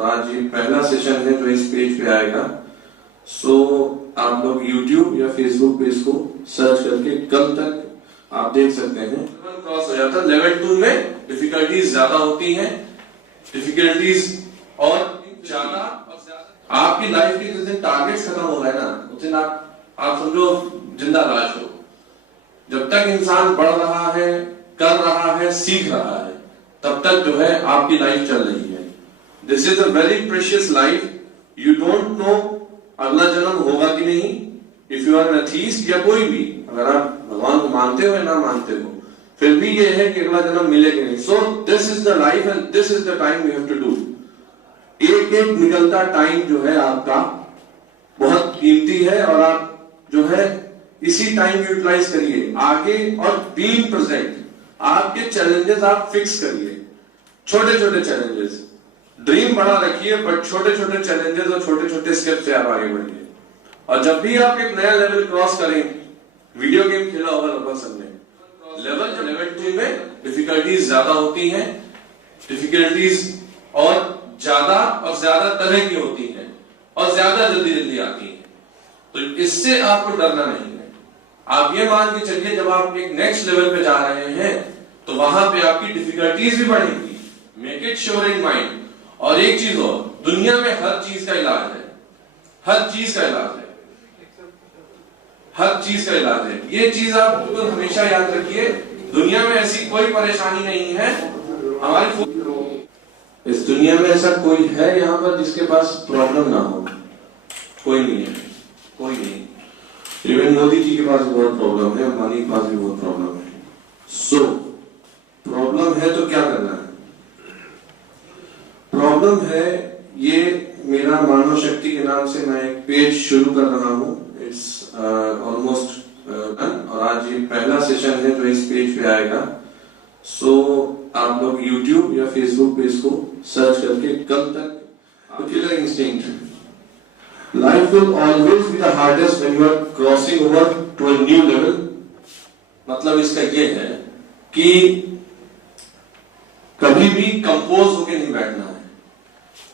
और आज ये पहला सेशन है जो इस पेज पे आएगा। सो आप लोग YouTube या Facebook पे इसको सर्च करके कल तक आप देख सकते हैं। क्रॉस हो जाता है। लेवल 2 में डिफिकल्टीज ज्यादा होती हैं, डिफिकल्टीज और ज्यादा आपकी लाइफ के जिस दिन टारगेट्स खत्म हो गए ना, उस दिन आप समझो जिंदा लाश हो। जब तक इंसान बढ़ रहा है, कर रहा है, सीख रहा है, तब तक जो है आपकी लाइफ चल रही है। This is a very precious life. You don't know अगला जन्म होगा कि नहीं। इफ यू आर एथीस्ट या कोई भी, अगर आप भगवान को मानते हो या ना मानते हो, फिर भी ये है कि अगला जन्म मिले कि नहीं। So this is the life and this is the time you have to do. एक एक निकलता टाइम जो है आपका बहुत कीमती है और आप जो है इसी टाइम यूटिलाइज करिए आगे। और बीइंग प्रेजेंट, आपके चैलेंजेस आप फिक्स करिए, छोटे छोटे चैलेंजेस। ड्रीम बड़ा रखिए बट छोटे छोटे चैलेंजेस और छोटे छोटे स्टेप से आप आगे बढ़िए। और जब भी आप एक नया लेवल क्रॉस करें, वीडियो गेम खेला होगा लगभग सबने, लेवल 2 में डिफिकल्टीज ज्यादा होती हैं, डिफिकल्टीज और ज्यादा तरह की होती हैं और ज्यादा जल्दी जल्दी आती हैं। तो इससे आपको डरना नहीं है। आप ये मान के चलिए जब आप एक नेक्स्ट लेवल पे जा रहे हैं तो वहां पे आपकी डिफिकल्टीज भी बढ़ेंगी। Make it sure in mind. और एक चीज और, दुनिया में हर चीज का इलाज है, हर चीज का इलाज है, हर चीज का इलाज है। ये चीज आप बिल्कुल हमेशा याद रखिए। दुनिया में ऐसी कोई परेशानी नहीं है हमारी, इस दुनिया में ऐसा कोई है यहाँ पर जिसके पास प्रॉब्लम ना हो? कोई नहीं है, कोई नहीं। इवन मोदी जी के पास बहुत प्रॉब्लम है, अंबानी के पास भी बहुत प्रॉब्लम है। सो प्रॉब्लम है तो क्या करना है? प्रॉब्लम है ये मेरा मानव शक्ति के नाम से मैं एक पेज शुरू कर रहा हूँ। इट्स ऑलमोस्ट डन और आज ये पहला सेशन है जो इस पेज पे आएगा। सो आप लोग YouTube या Facebook पे इसको सर्च करके कल तक killer instinct. Life will always be the hardest when you are crossing over to a new level. मतलब इसका ये है कि कभी भी कंपोज होके नहीं बैठना है।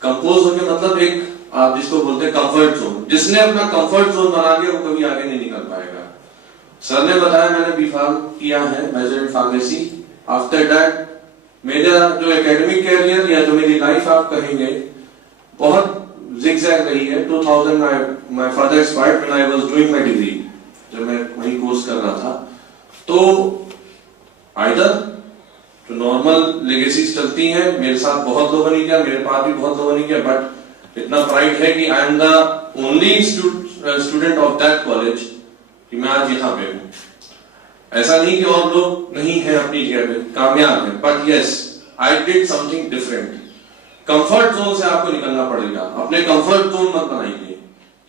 कंपोज होके मतलब एक आप जिसको बोलते हैं कंफर्ट जोन। जिसने अपना कंफर्ट जोन बना लिया वो कभी आगे नहीं निकल पाएगा। सर ने बताया, मैंने B.Pharm किया है, bachelor in pharmacy. After that मेरा जो एकेडमिक कैरियर या जो मेरी लाइफ आप कहेंगे बहुत जिगजैग रही है। 2000 my father expired when I was doing my degree, जब मैं वही कोर्स कर रहा था। तो आइदर जो नॉर्मल लेगेसीज चलती हैं, मेरे साथ बहुत लोगों ने किया, मेरे पास भी बहुत लोगों ने किया, बट इतना प्राइड है कि I am the only student of that college कि मैं आज यहाँ पे हूँ। ऐसा नहीं कि और लोग नहीं है अपनी जगह पे कामयाब है, but yes I did something different. Comfort zone से आपको निकलना पड़ेगा। अपने कंफर्ट जोन मत बनाइए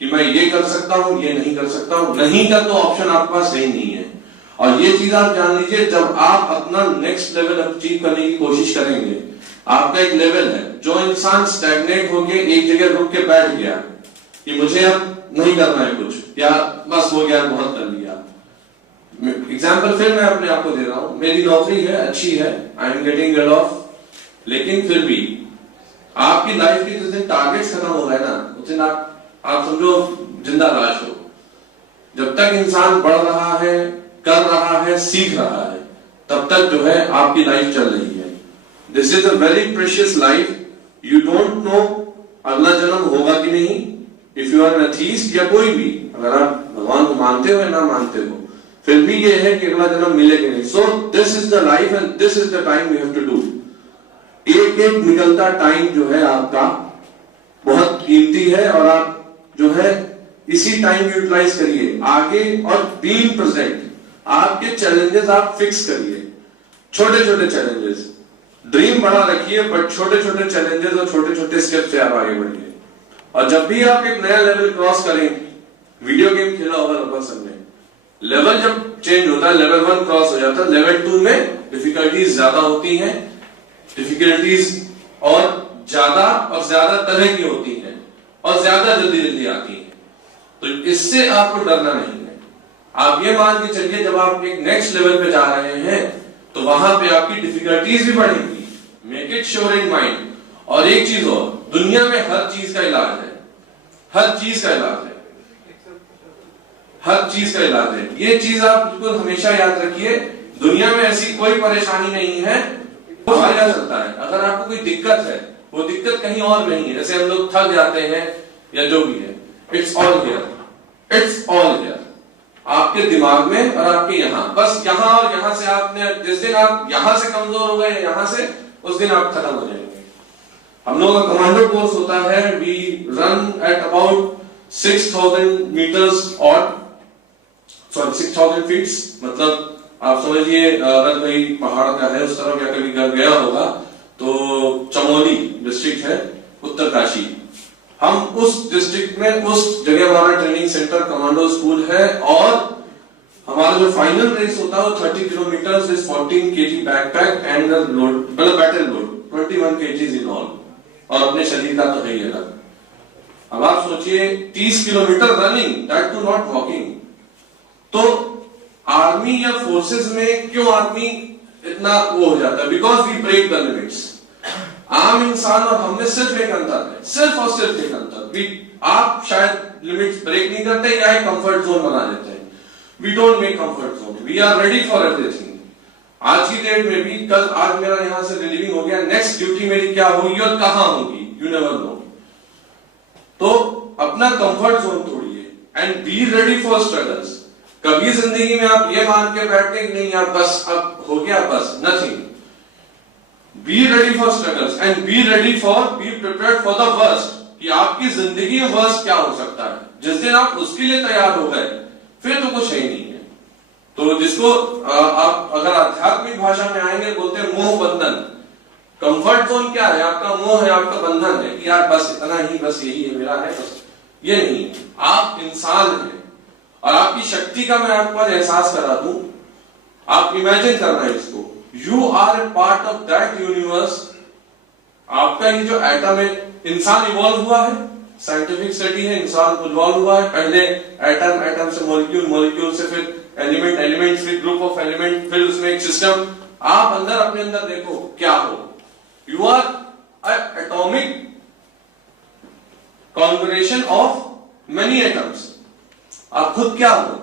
कि मैं ये कर सकता हूँ, ये नहीं कर सकता हूँ। नहीं का तो ऑप्शन आपके पास सही नहीं है। और ये चीज आप जान लीजिए, जब आप अपना नेक्स्ट लेवल अचीव करने की कोशिश करेंगे, आपका एक लेवल है। जो इंसान स्टैग्नेट होके एक जगह रुक के बैठ गया कि मुझे अब नहीं करना है कुछ, या बस हो गया, बहुत कर लिया। एग्जाम्पल फिर मैं अपने आप को दे रहा हूं। मेरी नौकरी है, अच्छी है, I am getting rid of, लेकिन फिर भी आपकी लाइफ के जिस दिन टारगेट्स खत्म हो गए ना, उस दिन आप समझो जिंदा लाश हो। जब तक इंसान बढ़ रहा है, कर रहा है, सीख रहा है, तब तक जो है आपकी लाइफ चल रही है। This is a very precious life. You don't know अगला जन्म होगा कि नहीं। इफ यू आर एथीस्ट या कोई भी, अगर आप भगवान को मानते हो या ना मानते हो, फिर भी ये है कि अगला जन्म मिले कि नहीं। So this is the life and this is the time you have to do. एक एक निकलता टाइम जो है आपका बहुत कीमती है और आप जो है इसी टाइम यूटिलाइज करिए आगे। और बीइंग प्रेजेंट, आपके चैलेंजेस आप फिक्स करिए, छोटे छोटे चैलेंजेस। ड्रीम बड़ा रखिए बट छोटे छोटे चैलेंजेस और छोटे छोटे स्टेप से आप आगे बढ़िए। और जब भी आप एक नया लेवल क्रॉस करें, वीडियो गेम खेला होगा लगभग सबने, लेवल जब चेंज होता है, लेवल 1 क्रॉस हो जाता है, लेवल 2 में डिफिकल्टीज ज्यादा होती हैं, डिफिकल्टीज और ज्यादा तरह की होती हैं और ज्यादा जल्दी जल्दी आती हैं। तो इससे आपको डरना नहीं है। आप ये मान के चलिए जब आप एक नेक्स्ट लेवल पे जा रहे हैं तो वहां पे आपकी डिफिकल्टीज भी बढ़ेंगी। Make it sure in mind. और एक चीज और, दुनिया में हर चीज का इलाज है, हर चीज का इलाज है, हर चीज का इलाज है। ये चीज आप बिल्कुल हमेशा याद रखिए, दुनिया में ऐसी कोई परेशानी नहीं है वो फायदा चलता है। अगर आपको कोई दिक्कत है, वो दिक्कत कहीं और नहीं है, जैसे हम लोग थक जाते हैं या जो भी है, it's all here, it's all here, आपके दिमाग में और आपके यहाँ, बस यहाँ और यहाँ से आपने, जिस दिन आप यहाँ से कमजोर हो गए यहाँ से, उस दिन आप खत्म हो जाएंगे। हम लोगों का कमांडो कोर्स होता है, we run at about 6000 metres और 6000 फीट्स, मतलब आप समझिए अगर कोई पहाड़ का है उस तरफ या कभी गया होगा तो चमोली डिस्ट्रिक्ट है उत्तरकाशी, हम उस डिस्ट्रिक्ट में उस जगह हमारा ट्रेनिंग सेंटर कमांडो स्कूल है, और हमारा जो फाइनल रेस होता है वो 30 kilometre with 14 kg backpack and load, मतलब battle load 21 kg in all, और अपने शरीर का तो है ही अलग। अब आप सोचिए 30 kilometre running, that too not walking. तो आर्मी या फोर्सेस में क्यों आदमी इतना वो हो जाता है? Because we break the limits. आम इंसान और हमें सिर्फ एक अंतर है, सिर्फ और सिर्फ एक अंतर, आप शायद लिमिट्स ब्रेक नहीं करते या एक कंफर्ट जोन बना देते हैं। We don't make comfort zone, we are ready for everything. आज की डेट में भी, कल आज मेरा यहां से रिलीविंग हो गया, नेक्स्ट ड्यूटी मेरी क्या होगी और कहां होगी, यू नेवर नो। तो अपना कंफर्ट जोन तोड़िए and be ready for struggles. कभी जिंदगी में आप ये मान के बैठे कि नहीं आप बस अब हो गया बस, nothing. B ready for struggles and be ready for, be prepared for the worst, कि आपकी जिंदगी में वर्स्ट क्या हो सकता है। जिस दिन आप उसके लिए तैयार हो गए फिर तो कुछ है ही नहीं है। तो जिसको आप अगर आध्यात्मिक भाषा में आएंगे बोलते हैं मोह बंधन। कंफर्ट जोन क्या है? आपका मोह है, आपका बंधन है कि यार बस इतना ही, बस यही है मेरा है, बस ये नहीं। आप इंसान हैं और आपकी शक्ति का मैं आपको आज एहसास करा दूं। आप इमेजिन करना है इसको, you are a part of that universe. आपका ये जो एटम है, इंसान इवॉल्व हुआ है, साइंटिफिक स्टडी है, इंसान इवॉल्व हुआ है। पहले एटम, एटम से मॉलिक्यूल, मॉलिक्यूल से फिर एलिमेंट, एलिमेंट फिर ग्रुप ऑफ एलिमेंट, फिर उसमें एक सिस्टम। आप अंदर अपने अंदर देखो क्या हो, you are atomic combination of many atoms. आप खुद क्या हो?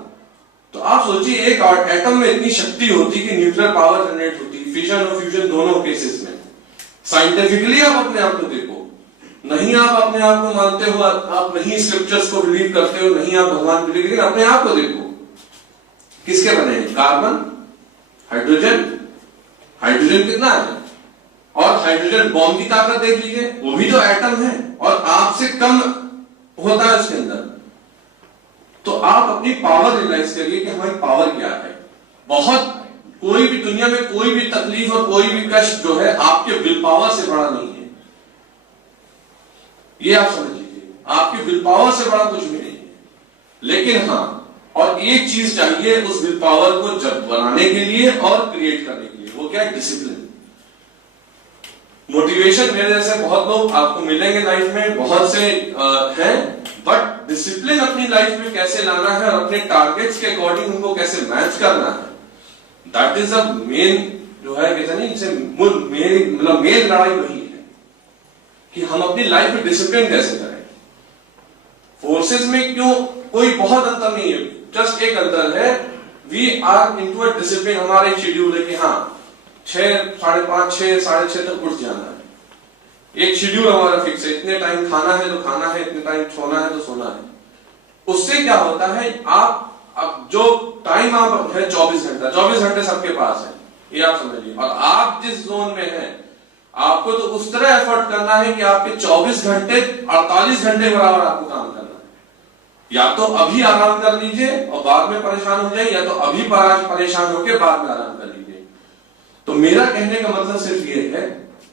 तो आप सोचिए एक एटम में इतनी शक्ति होती कि न्यूक्लियर पावर जनरेट होती, फिशन और फ्यूजन दोनों केसेस में। साइंटिफिकली आप अपने आप को देखो, नहीं आप अपने आप को मानते हो, आप नहीं स्क्रिप्चर्स को बिलीव करते हो, नहीं आप भगवान बिलीव, लेकिन अपने आप को देखो किसके बने हैं? कार्बन, हाइड्रोजन, हाइड्रोजन कितना है? और हाइड्रोजन बॉम्ब की ताकत देख लीजिए, वो भी तो एटम है और आपसे कम होता है उसके अंदर। तो आप अपनी पावर रियलाइज करिए कि हमारी पावर क्या है। बहुत, कोई भी दुनिया में कोई भी तकलीफ और कोई भी कष्ट जो है आपके विल पावर से बड़ा नहीं है, ये आप समझ लीजिए। आपके विल पावर से बड़ा कुछ भी नहीं है। लेकिन हाँ, और एक चीज चाहिए उस विल पावर को जब बनाने के लिए और क्रिएट करने के लिए, वो क्या है? Discipline, motivation. मेरे जैसे बहुत लोग आपको मिलेंगे लाइफ में, बहुत से हैं, बट डिसिप्लिन अपनी लाइफ में कैसे लाना है और अपने टारगेट्स के अकॉर्डिंग उनको कैसे मैच करना है, दैट इज अ मेन जो है, कहते नहीं, इसे मतलब मेन लड़ाई वही है कि हम अपनी लाइफ में डिसिप्लिन कैसे करें। फोर्सेस में क्यों कोई बहुत अंतर नहीं है, जस्ट एक अंतर है, we are into a discipline. हमारा एक शेड्यूल है कि हाँ 6, 5:30, 6, 6:30 तक उठ जाना है। एक शेड्यूल हमारा फिक्स है, इतने टाइम खाना है तो खाना है, इतने टाइम सोना है तो सोना है। उससे क्या होता है, आप अब जो टाइम आप है 24 घंटा, 24 घंटे सबके पास है, ये आप समझिए। और आप जिस जोन में है, आपको तो उस तरह एफर्ट करना है कि आपके 24 घंटे 48 घंटे बराबर आपको काम करना है। या तो अभी आराम कर लीजिए और बाद में परेशान हो जाए, या तो अभी परेशान होकर बाद में आराम कर लीजिए। तो मेरा कहने का मतलब सिर्फ ये है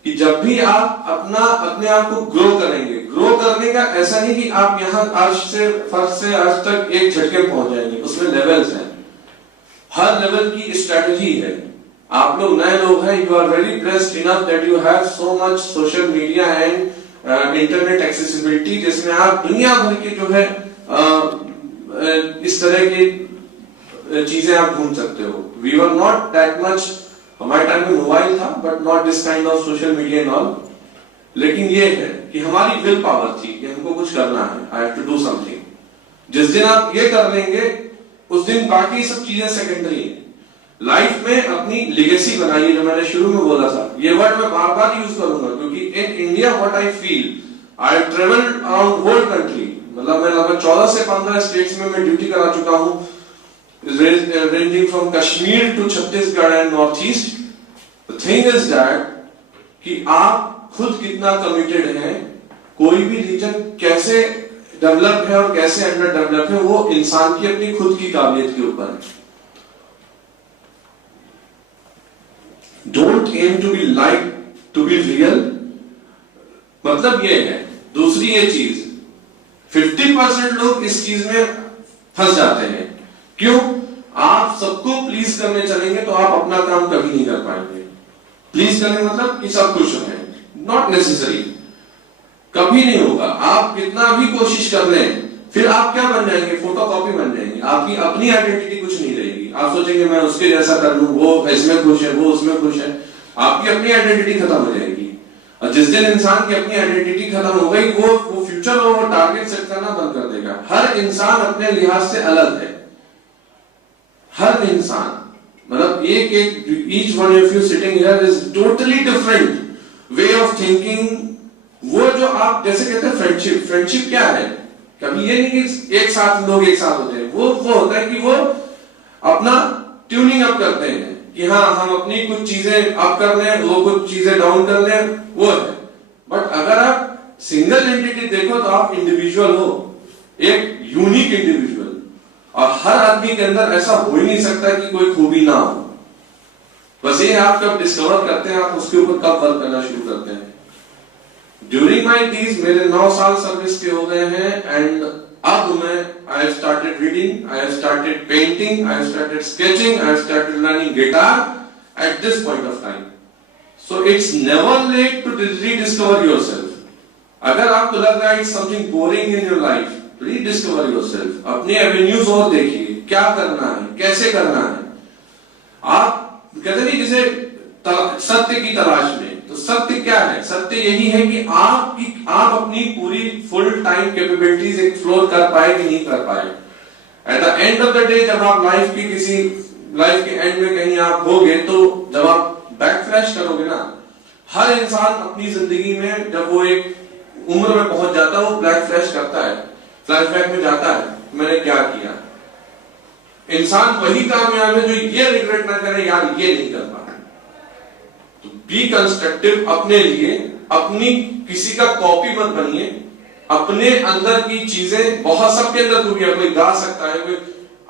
कि जब भी आप अपने आप को ग्रो करेंगे, ग्रो करने का ऐसा नहीं कि आप यहाँ आज से फर्स्ट से आज तक एक झटके पहुंच जाएंगे, उसमें लेवल्स हैं, हर लेवल की स्ट्रेटजी है। आप लोग नए लोग हैं, you are very blessed enough that you have so much social media and internet accessibility, जिसमें आप दुनिया भर की जो है इस तरह की चीजें आप ढूंढ सकते हो। We were not that much, हमारे टाइम में मोबाइल था but not this kind of social media and all. लेकिन ये है कि हमारी विल पावर थी कि हमको कुछ करना है, I have to do something. जिस दिन आप ये कर लेंगे उस दिन बाकी सब चीजें सेकेंडरी है। लाइफ में अपनी लेगेसी बनाइए, जो मैंने शुरू में बोला था, ये वर्ड मैं बार बार यूज करूंगा क्योंकि in India what I feel, I have travelled around whole country, मतलब मैं लगभग 14 से 15 स्टेट्स में मैं ड्यूटी करा चुका हूं, ranging from Kashmir to Chhattisgarh and north east. The thing is that कि आप खुद कितना कमिटेड हैं, कोई भी रीजन कैसे डेवलप है और कैसे अंडर डेवलप है, वो इंसान की अपनी खुद की काबिलियत के ऊपर है। Don't aim to be like to be real, मतलब ये है। दूसरी ये चीज 50% लोग इस चीज में फंस जाते हैं। क्यों? आप सबको प्लीज करने चलेंगे तो आप अपना काम कभी नहीं कर पाएंगे। प्लीज करने मतलब कि सब खुश हो, नॉट नेसेसरी, कभी नहीं होगा। आप कितना भी कोशिश कर लें, फिर आप क्या बन जाएंगे? फोटोकॉपी बन जाएंगे। आपकी अपनी आइडेंटिटी कुछ नहीं रहेगी। आप सोचेंगे मैं उसके जैसा कर लूं, वो इसमें खुश है, वो उसमें खुश है, आपकी अपनी आइडेंटिटी खत्म हो जाएगी। और जिस दिन इंसान की अपनी आइडेंटिटी खत्म हो गई, वो फ्यूचर में वो टारगेट सेट करना बंद कर देगा। हर इंसान अपने लिहाज से अलग है, हर इंसान, मतलब एक each one of you sitting here is totally different way of thinking. वो जो आप जैसे कहते हैं फ्रेंडशिप, फ्रेंडशिप क्या है? कभी ये नहीं कि एक साथ लोग एक साथ होते हैं, वो होता है कि वो अपना ट्यूनिंग अप करते हैं कि हाँ हम अपनी कुछ चीजें अप कर लें, वो कुछ चीजें डाउन कर लें, वो है। बट अगर आप सिंगल एंटिटी देखो तो आप इंडिविजुअल हो, एक यूनिक इंडिविजुअल, और हर आदमी के अंदर ऐसा हो ही नहीं सकता कि कोई खूबी ना हो। बस ये आप कब डिस्कवर करते हैं, आप उसके ऊपर कब वर्क करना शुरू करते हैं। ड्यूरिंग माई डीज मेरे 9 साल सर्विस के हो गए हैं, एंड अब मैं I have started reading, I have started painting, I have started sketching, I have started learning guitar at this point of time. So it's never late to rediscover yourself. अगर आपको लग रहा है it's something boring in your life, rediscover yourself. अपने avenues और देखिए, क्या करना है, कैसे करना है। आप कहते नहीं जैसे सत्य की तलाश में, तो सत्य क्या है? सत्य यही है कि आप अपनी पूरी फुल टाइम कैपेबिलिटीज एक्सप्लोर कर पाए कि नहीं कर पाए। At the end of the day, जब आप लाइफ के एंड में कहीं आप होगे, तो जब आप बैक फ्लैश करोगे ना, हर इंसान अपनी जिंदगी में जब वो एक उम्र में पहुंच जाता है, वो बैक फ्लैश करता है, फ्लैशबैक में जाता है, मैंने क्या किया। इंसान वही कामयाब है जो ये रिग्रेट ना करे, यार ये नहीं कर पाया। तो बी कंस्ट्रक्टिव अपने लिए, अपनी किसी का कॉपी मत बनिए। अपने अंदर की चीजें, बहुत सबके अंदर खूबी है, कोई गा सकता है, कोई,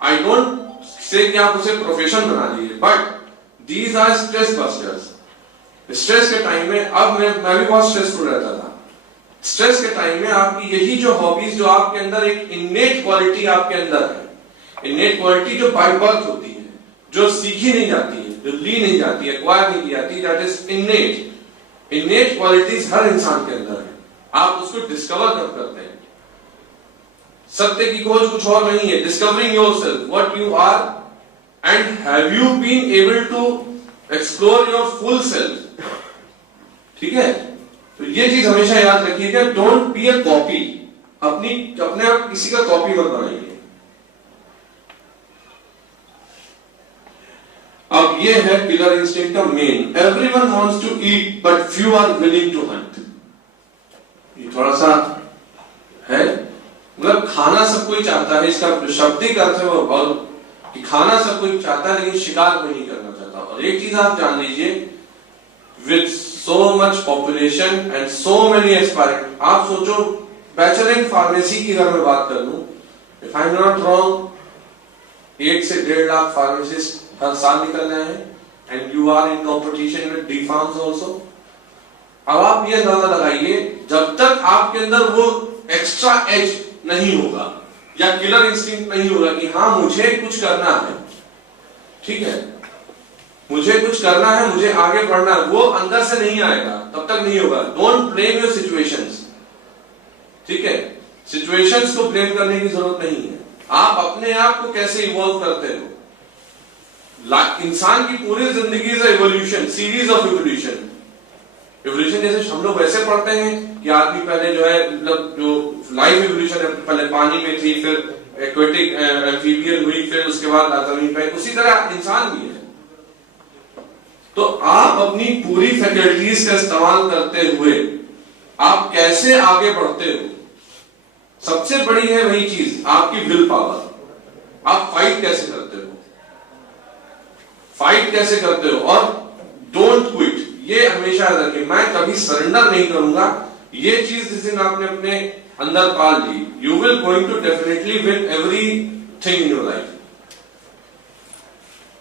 आई डोंट से कि आप उसे प्रोफेशन बना लीजिए, but these are stress busters. Stress के टाइम में, अब मैं भी बहुत स्ट्रेसफुल रहता था, स्ट्रेस के टाइम में आपकी यही जो हॉबीज, जो आपके अंदर एक इन्नेट क्वालिटी आपके अंदर है, इन्नेट क्वालिटी जो बाय बर्थ होती है, जो सीखी नहीं जाती है, जो ली नहीं जाती है, एक्वायर नहीं की जाती, that is innate. Innate qualities हर इंसान के अंदर है, आप उसको डिस्कवर कब करते हैं? सत्य की खोज कुछ और नहीं है, discovering yourself, what you are and have you been able to explore your full self. ठीक है, तो ये चीज हमेशा याद रखिएगा, डोंट बी अ कॉपी। अपने आप किसी का कॉपी मत बनाइए। अब ये है किलर इंस्टिंक्ट का main, everyone wants to eat but few are willing to hunt. ये थोड़ा सा है, मतलब खाना सब कोई चाहता है, इसका शाब्दिक अर्थ है वो, और कि खाना सब कोई चाहता है लेकिन शिकार कोई नहीं करना चाहता। और एक चीज आप जान लीजिए, with so much population and so many aspirants, आप सोचो बैचलर इन फार्मेसी की अगर मैं बात कर लूं, if I'm not wrong, 1 से 1.5 लाख फार्मासिस्ट हर साल निकल रहे हैं, and you are in competition with D farms also। अब आप ये अंदाजा लगाइए, जब तक आपके अंदर वो एक्स्ट्रा एज नहीं होगा या किलर इंस्टिंक्ट नहीं होगा कि हाँ मुझे कुछ करना है, ठीक है, मुझे कुछ करना है, मुझे आगे बढ़ना है, वो अंदर से नहीं आएगा, तब तक नहीं होगा। डोंट ब्लेम योर सिचुएशंस, ठीक है, सिचुएशंस को ब्लेम करने की जरूरत नहीं है। आप अपने आप को कैसे इवॉल्व करते हो। इंसान की पूरी जिंदगी is evolution, series of evolution. Evolution जैसे हम लोग वैसे पढ़ते हैं कि आदमी पहले जो है मतलब जो लाइफ एवोल्यूशन है, पहले पानी में थी, फिर एक्वेटिक एम्फीबियन हुई, फिर उसके बाद जमीन पे, उसी तरह इंसान भी है। तो आप अपनी पूरी फैकल्टीज का इस्तेमाल करते हुए आप कैसे आगे बढ़ते हो, सबसे बड़ी है वही चीज, आपकी विल पावर। आप फाइट कैसे करते हो, फाइट कैसे करते हो, और डोंट क्विट, ये हमेशा याद रखिए, मैं कभी सरेंडर नहीं करूंगा। ये चीज जिस दिन आपने अपने अंदर पाल ली, you will going to definitely win everything in your life.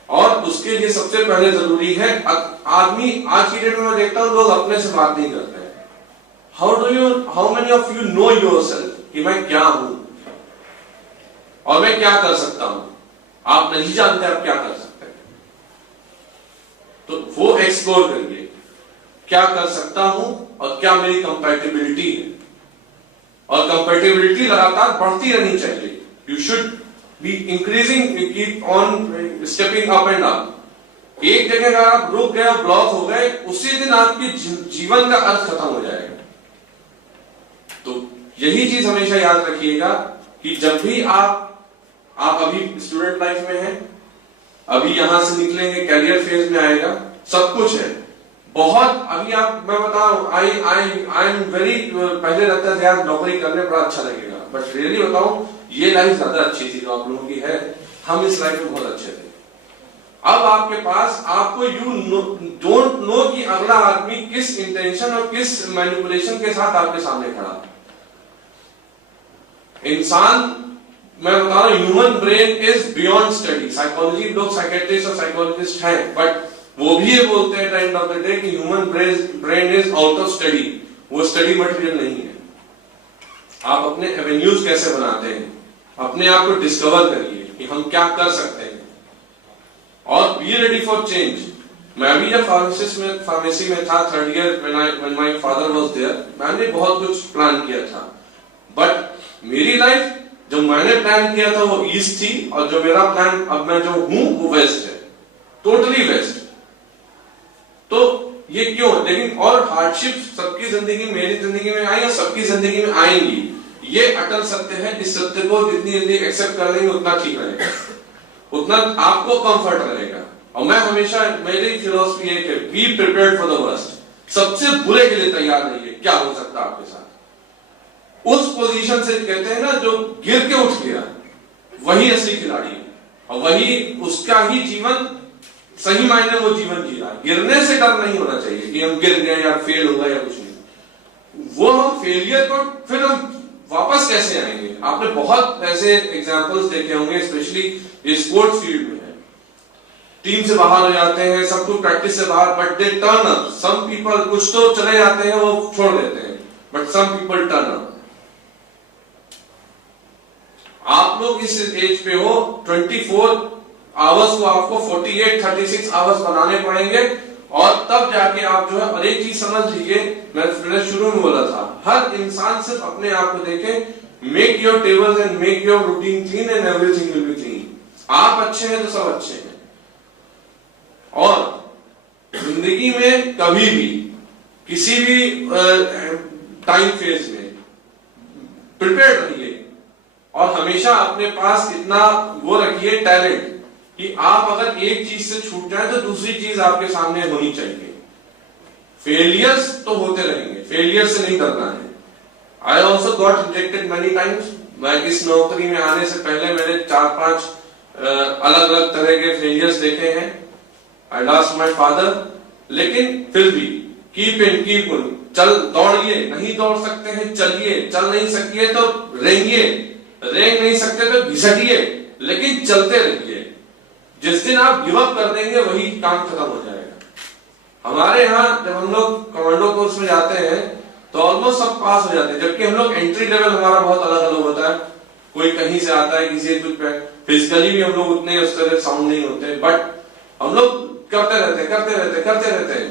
और उसके लिए सबसे पहले जरूरी है, आदमी आज की डेट में मैं देखता हूं लोग अपने से बात नहीं करते हैं। How many of you know yourself कि मैं क्या हूं और मैं क्या कर सकता हूं? आप नहीं जानते आप क्या कर सकते हैं, तो वो एक्सप्लोर करिए, क्या कर सकता हूं और क्या मेरी कंपैटिबिलिटी है। और कंपैटिबिलिटी लगातार बढ़ती रहनी चाहिए। You should be increasing, keep on stepping up and up. एक जगह अगर आप रुक गए, ब्लॉक हो गए, उसी दिन आपके जीवन का अर्थ खत्म हो जाएगा। तो यही चीज हमेशा याद रखिएगा कि जब भी आप अभी स्टूडेंट लाइफ में हैं, अभी यहां से निकलेंगे, कैरियर फेज में आएगा, सब कुछ है बहुत। अभी आप, मैं बता रहा हूं, आई एम वेरी, पहले लगता था यार नौकरी करने बड़ा अच्छा लगेगा, बट रियली बताऊं ये लाइफ ज्यादा अच्छी थी जो आप लोगों की है। हम इस लाइफ में बहुत अच्छे थे। अब आपके पास, आपको यू डोंट नो कि अगला आदमी किस इंटेंशन और किस मैनिपुलेशन के साथ आपके सामने खड़ा है। इंसान, मैं बता रहा हूं, human brain is beyond study. Psychology लोग साइकेट्रिस्ट और साइकोलॉजिस्ट हैं, बट वो भी ये बोलते हैं at end of the day कि human brain is out of study. वो स्टडी मटेरियल नहीं है। आप अपने एवेन्यूज कैसे बनाते हैं, अपने आप को डिस्कवर करिए कि हम क्या कर सकते हैं, और बी रेडी फॉर चेंज। मैं भी जब फार्मेसी में था, third year, when my father was there, मैंने बहुत कुछ प्लान किया था, बट मेरी लाइफ जो मैंने प्लान किया था वो ईस्ट थी, और जो मेरा प्लान अब मैं जो हूं वो वेस्ट है, टोटली वेस्ट। तो ये क्यों? लेकिन और हार्डशिप सबकी जिंदगी, मेरी जिंदगी में आई और सबकी जिंदगी में आएंगी, ये अटल सत्य है। इस सत्य को जितनी जल्दी एक्सेप्ट कर लेंगे उतना ठीक रहेगा, उतना आपको कंफर्ट रहेगा। और मैं हमेशा, मेरी फिलॉसफी है कि be prepared for the worst. सबसे बुरे के लिए तैयार रहिए, क्या हो सकता है आपके साथ। उस पोजीशन से, कहते हैं ना, जो गिर के उठ गया वही असली खिलाड़ी है, और वही उसका ही जीवन, सही मायने वो जीवन जी रहा है। गिरने से डर नहीं होना चाहिए कि हम गिर गए या फेल हो गए या कुछ नहीं। वो हम फेलियर को, फिर हम वापस कैसे आएंगे? आपने बहुत ऐसे एग्जांपल्स देखे होंगे, स्पेशली स्पोर्ट्स फील्ड में है, टीम से बाहर हो जाते हैं, सब कुछ प्रैक्टिस से बाहर, but they turn up. Some people, कुछ तो चले जाते हैं, वो छोड़ देते हैं, but some people turn up. आप लोग इस एज पे हो, 24 आवर्स को आपको 48-36 आवर्स बनाने पड़ेंगे, और तब जाके आप जो है, और एक चीज समझ लीजिए, मैंने शुरू में बोला था, हर इंसान सिर्फ अपने आप को देखे। Make your tables and make your routine clean and everything will be clean. आप अच्छे हैं तो सब अच्छे हैं। और जिंदगी में कभी भी, किसी भी टाइम फेज में प्रिपेयर रहिए, और हमेशा अपने पास इतना वो रखिए टैलेंट कि आप अगर एक चीज से छूट जाए तो दूसरी चीज आपके सामने होनी चाहिए। फेलियर्स तो होते रहेंगे, फेलियर से नहीं डरना है। I also got rejected many times. मैं इस नौकरी में आने से पहले मैंने 4-5 अलग अलग तरह के फेलियर्स देखे हैं। आई लॉस्ट माय फादर, लेकिन फिर भी कीप इन, चल दौड़िए, नहीं दौड़ सकते हैं चलिए, चल नहीं सकिए तो रेंगिए, रेंग नहीं सकते तो घिसटिए, लेकिन चलते रहिए। जिस दिन आप गिव अप कर देंगे वही काम खत्म हो जाएगा। हमारे यहाँ जब हम लोग कमांडो कोर्स में जाते हैं तो ऑलमोस्ट सब पास हो जाते हैं, जबकि हम लोग एंट्री लेवल हमारा बहुत अलग अलग होता है। कोई कहीं से आता है, किसी कुछ पे, फिजिकली भी हम लोग उतने उस तरह साउंड नहीं होते, बट हम लोग करते रहते हैं।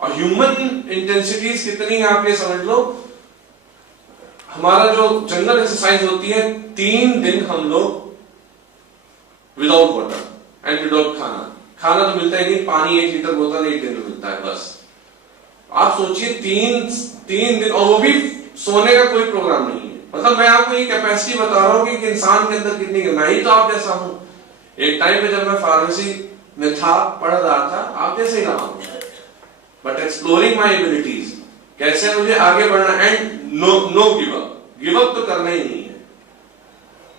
और ह्यूमन इंटेंसिटीज कितनी है आप ये समझ लो। हमारा जो जनरल एक्सरसाइज होती है, 3 दिन हम लोग विदाउट वाटर एंड विदाउट खाना तो मिलता ही नहीं, पानी 1 लीटर बोतल 1 दिन में मिलता है बस। आप सोचिए 3 दिन, और वो भी सोने का कोई प्रोग्राम नहीं है। मतलब मैं आपको ये कैपेसिटी बता रहा हूँ कि इंसान के अंदर कितनी है। मैं ही तो आप जैसा हूं। एक टाइम पे जब मैं फार्मेसी में था, पढ़ रहा था, आप जैसे ही रहा हूं, बट एक्सप्लोरिंग माई एबिलिटीज, कैसे मुझे आगे बढ़ना, एंड नो गिव अप तो करना ही नहीं है।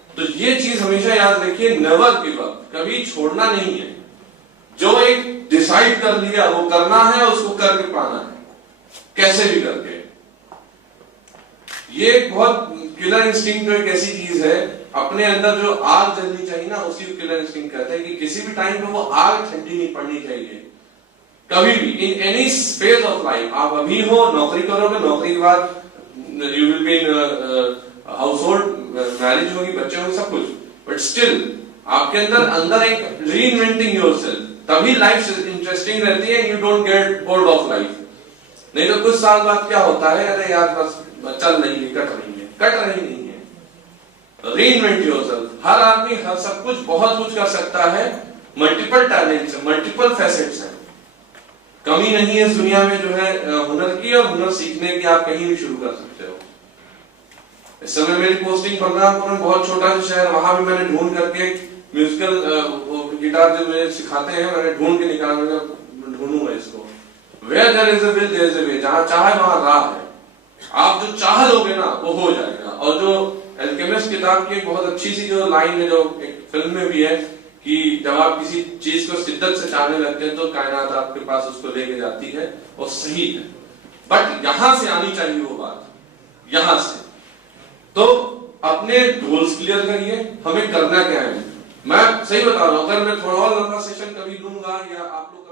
तो ये चीज हमेशा याद रखिए, नेवर गिव अप, कभी छोड़ना नहीं है। जो एक डिसाइड कर लिया वो करना है, उसको करके पाना है, कैसे भी करके। ये एक बहुत किलर इंस्टिंक्ट एक ऐसी चीज है, अपने अंदर जो आग जलनी चाहिए ना, उसी को किलर इंस्टिंक्ट कहते हैं, कि किसी भी टाइम पे वो आग ठंडी नहीं पड़नी चाहिए कभी भी, in any phase of life. आप अभी हो, नौकरी करोगे, नौकरी के बाद you will be in house hold, marriage होगी, बच्चे होंगे, सब कुछ, बट स्टिल आपके अंदर एक री इन्वेंटिंग योरसेल्फ, तभी लाइफ इंटरेस्टिंग रहती है। You don't get bored of life. नहीं तो कुछ साल बाद क्या होता है, अरे यार बस चल रही है, कट रही नहीं है। री इन्वेंट योरसेल्फ। हर आदमी हर सब कुछ, बहुत कुछ कर सकता है, मल्टीपल टैलेंट्स है, मल्टीपल फैसेट्स हैं। कमी नहीं है इस दुनिया में जो है हुनर की, और हुनर सीखने की आप कहीं भी शुरू कर सकते हो। इस समय मेरी पोस्टिंग बलरामपुर में, बहुत छोटा सा शहर, वहां भी मैंने ढूंढ करके म्यूजिकल गिटार जो मुझे सिखाते हैं, मैंने ढूंढ के निकाला, ढूंढूंगा इसको। Where there is a will, there is a way। जहां चाहे वहां राह है। आप जो चाह लोगे ना, वो हो जाएगा। और जो एल्केमिस्ट किताब की बहुत अच्छी सी जो लाइन है, जो एक फिल्म में भी है, कि जब आप किसी चीज को शिद्दत से चाहने लगते हैं तो कायनात आपके पास उसको लेके जाती है, और सही है। बट यहां से आनी चाहिए वो बात, यहां से। तो अपने गोल्स क्लियर करिए, हमें करना क्या है। मैं सही बता रहा हूं, अगर मैं थोड़ा और लंबा सेशन कभी लूंगा, या आप लोग